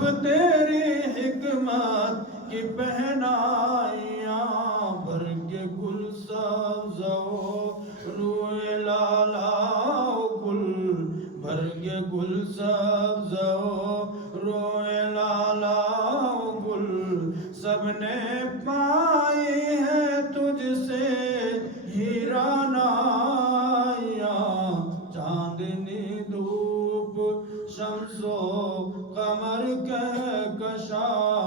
طرف تیری حکمت کی پہنائیاں، بھر کے گل سبز و روئے لالا گل، بھر کے گل سبز و روئے لالا گل، سب نے پائی ہے تجھ سے ہیرا نائیاں، چاندنی دھوپ شمس و قمر کہکشاں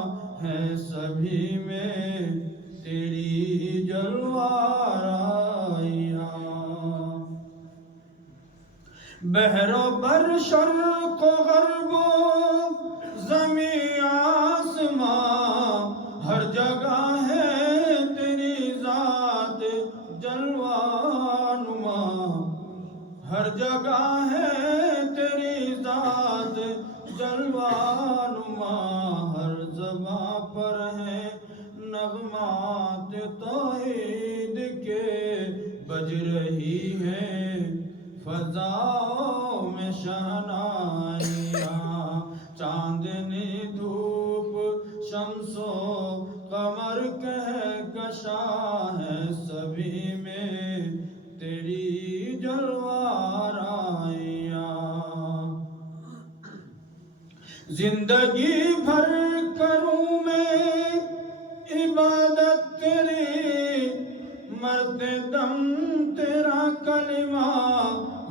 ہے، سبھی میں تیری جلوہ آرائیاں۔ بحر و بر، شرق و غرب و زمین آسماں، ہر جگہ ہے تیری ذات جلوہ نما، ہر جگہ ہے تیری ذات جلوہ نما، ہر زباں پر ہے نغمات توحید کے، بج رہی ہیں فضاؤں میں شہنائیاں، چاندنی دھوپ شمس و قمر کہکشاں ہے، سبھی میں تیری جلوہ آرائیاں۔ زندگی بھر کروں میں عبادت تیری، مرتے دم تیرا کلمہ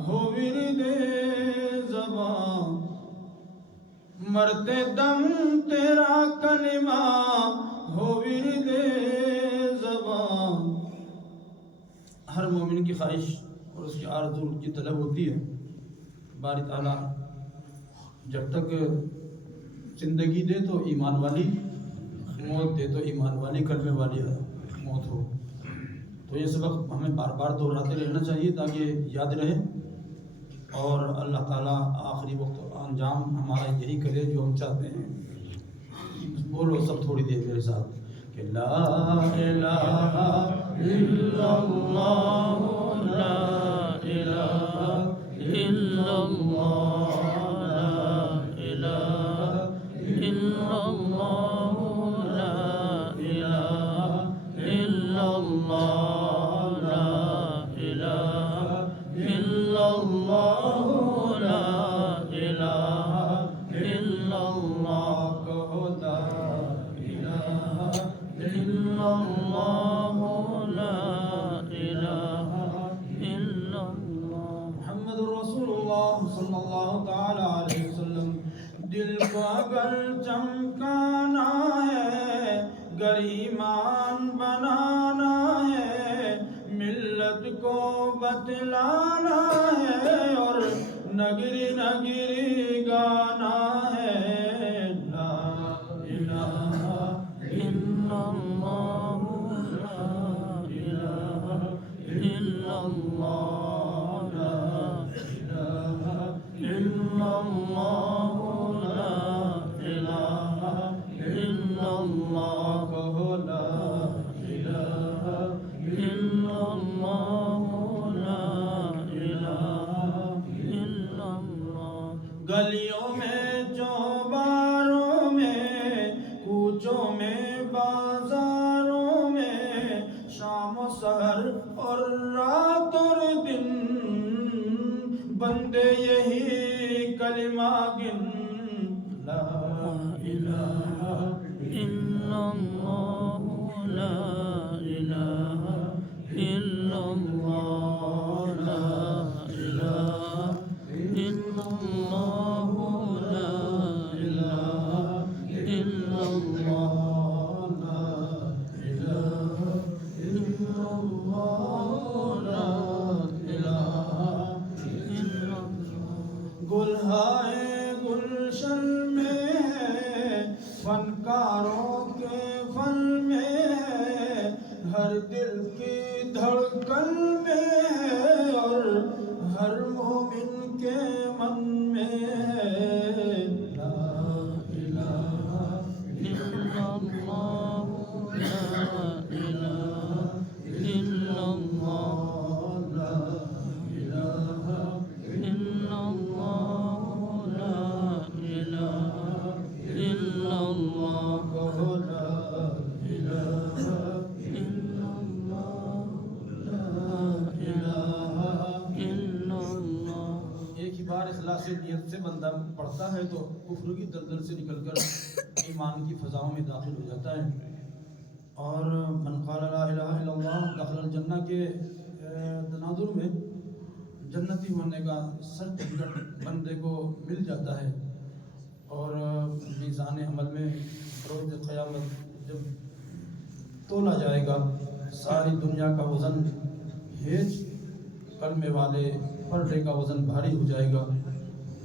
ہو ورد زباں، مرتے دم تیرا کلمہ ہو ورد زباں۔ ہر مومن کی خواہش اور اس کی آرزو کی طلب ہوتی ہے، باری تعالیٰ جب تک زندگی دے تو ایمان والی، موت دے تو ایمان والی، کلمے والی موت ہو۔ تو یہ سبق ہمیں بار بار دہراتے رہنا چاہیے تاکہ یاد رہے، اور اللہ تعالیٰ آخری وقت انجام ہمارا یہی کرے جو ہم چاہتے ہیں۔ بولو سب تھوڑی دیر میرے ساتھ کہ لا الہ الا اللہ، لا الہ الا اللہ، لا الہ الا اللہ، لا الہ الا اللہ، لا الہ الا اللہ، لا الہ الا اللہ، کہو لا الہ الا اللہ، لا الہ الا اللہ، محمد رسول اللہ صلی اللہ تعالی علیہ وسلم۔ دل کو اگر چمکانا ہے، گر ایمان بنانا ہے، ملت کو بتلانا ہے، اور نگری نگری گانا ہے، لا الہ الا اللہ، لا الہ الا اللہ، لا الہ الا اللہ، لا الہ الا اللہ، کہو لا الہ الا اللہ، لا الہ الا اللہ۔ گلیوں میں چوباروں میں، کوچوں میں بازاروں میں، شام و سحر اور رات اور دن، بندے یہی کلمہ گن، لا الہ الا اللہ، لا الہ الا اللہ، لا الہ الا اللہ، لا الہ الا اللہ، لا الہ الا اللہ، لا الہ الا اللہ۔ گلہائے گلشن میں ہے، فنکاروں کے فن میں ہے، ہر دل کی دھڑکن میں ہے، اور ہر مومن کے من میں ہے، لا الہ الا اللہ، لا الہ الا اللہ، لا الہ الا اللہ، لا الہ الا اخلاص نیت سے بندہ پڑھتا ہے تو کفر کی دلدل سے نکل کر ایمان کی فضاؤں میں داخل ہو جاتا ہے. اور من قال لا الہ الا اللہ دخل الجنہ کے تناظر میں جنتی ہونے کا سرٹیفکیٹ بندے کو مل جاتا ہے. اور میزان عمل میں روز قیامت جب تولا جائے گا ساری دنیا کا وزن ہیج کلمے والے پر ڈے کا وزن بھاری ہو جائے گا.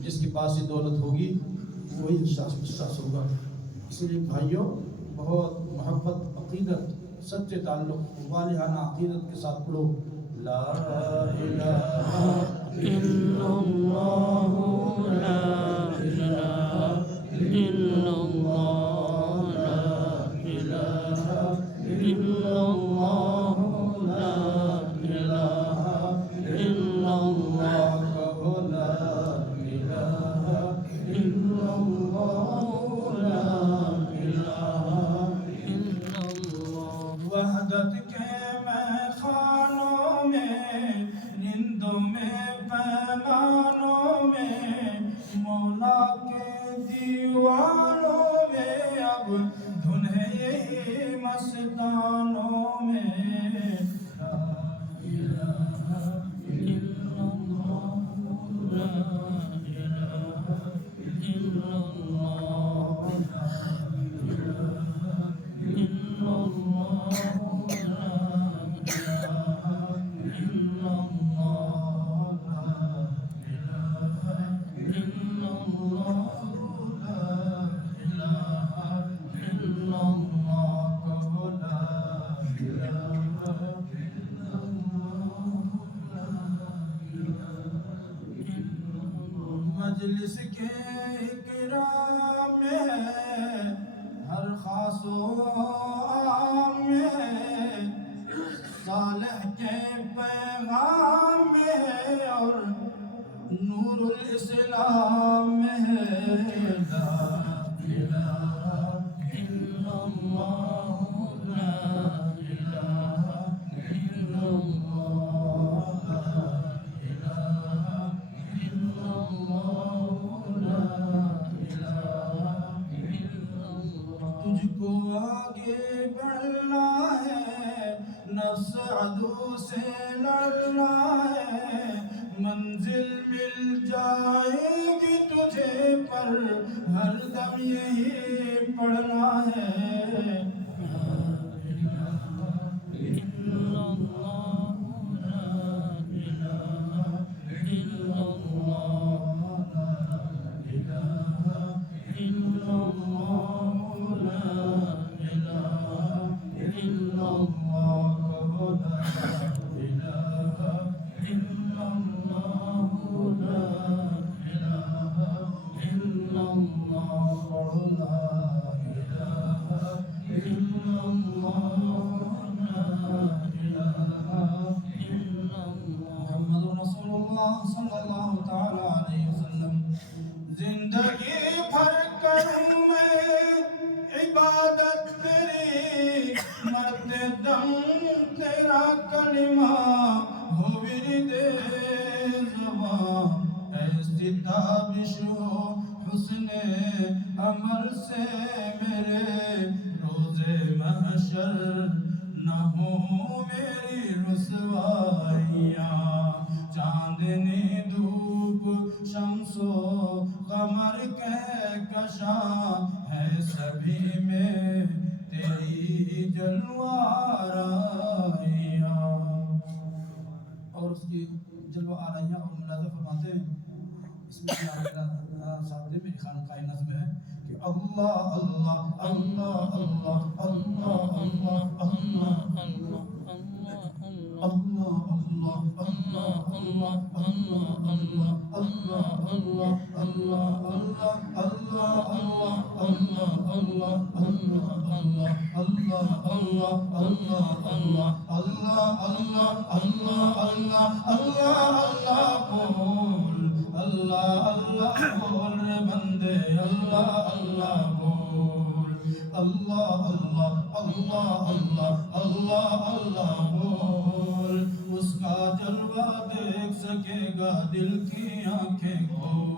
جس کے پاس یہ دولت ہوگی وہی شخص ہوگا. اس لیے بھائیوں بہت محبت عقیدت سچے تعلق والہانہ عقیدت کے ساتھ پڑھو لا الہ الا اللہ لا الہ الا اللہ لا الہ الا اللہ لا الہ الا اللہ کہو لا الہ الا اللہ لا الہ الا اللہ. وحدت کے میخانوں میں رندوں میں پیمانوں میں مولا کے دیوانوں میں اب دھن ہے یہی مستانوں میں لا الہ الا اللہ لا الہ الا اللہ لا الہ الا اللہ مجلس کے اکرام میں ہر خاص و عام میں صالح کے پیغام میں اور نور الاسلام میں لا الہ الا اللہ لا الہ الا اللہ لا الہ الا اللہ لا الہ الا اللہ. تجھ کو آگے بڑھنا ہے نفس عدو سے لڑنا ہے منزل مل جائے گی تجھے پر ہر دم یہی پڑھنا ہے لا الہ الا اللہ لا الہ الا اللہ لا الہ الا اللہ لا الہ الا اللہ کہو لا الہ الا اللہ لا الہ الا اللہ پڑھو لا الہ الا اللہ لا الہ الا اللہ محمد رسول اللہ صلی اللہ تعالی علیہ وسلم. زندگی بھر کروں میں عبادت تیری مرتے دم تیرا کلمہ ہو ورد زبان ایسی تابش ہو حسن عمل سے میرے روز محشر نہ ہو میری رسوائیاں. چاندنی دھوپ شمس و قمر کہکشاں ہے سبھی میں تیری جلوہ آرائیاں. اور اس کی جلوہ آرائیاں اور ملاحظہ فرماتے ہیں. اس میں ساتھ میں خانقاہ نظم ہے کہ اللہ اللہ اللہ اللہ اللہ اللہ اللہ اللہ اللہ بندے اللہ اللہ بول اللہ اللہ اللہ اللہ اللہ اللہ بول. اس کا جلوہ دیکھ سکے گا دل کی آنکھیں کھول.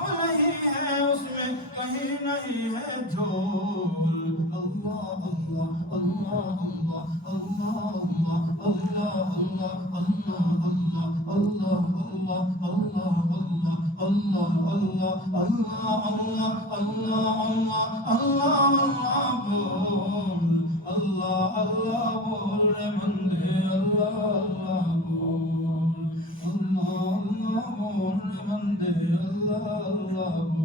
نہیں ہے اس میں کہیں نہیں ہے جھول اللہ اللہ اللہ اللہ اللہ اللہ اللہ اللہ اللہ اللہ اللہ اللہ اللہ اللہ اللہ اللہ اللہ بول اللہ اللہ بول رے بندے اللہ اللہ بول اللہ اللہ بول رے بندے اللہ اللہ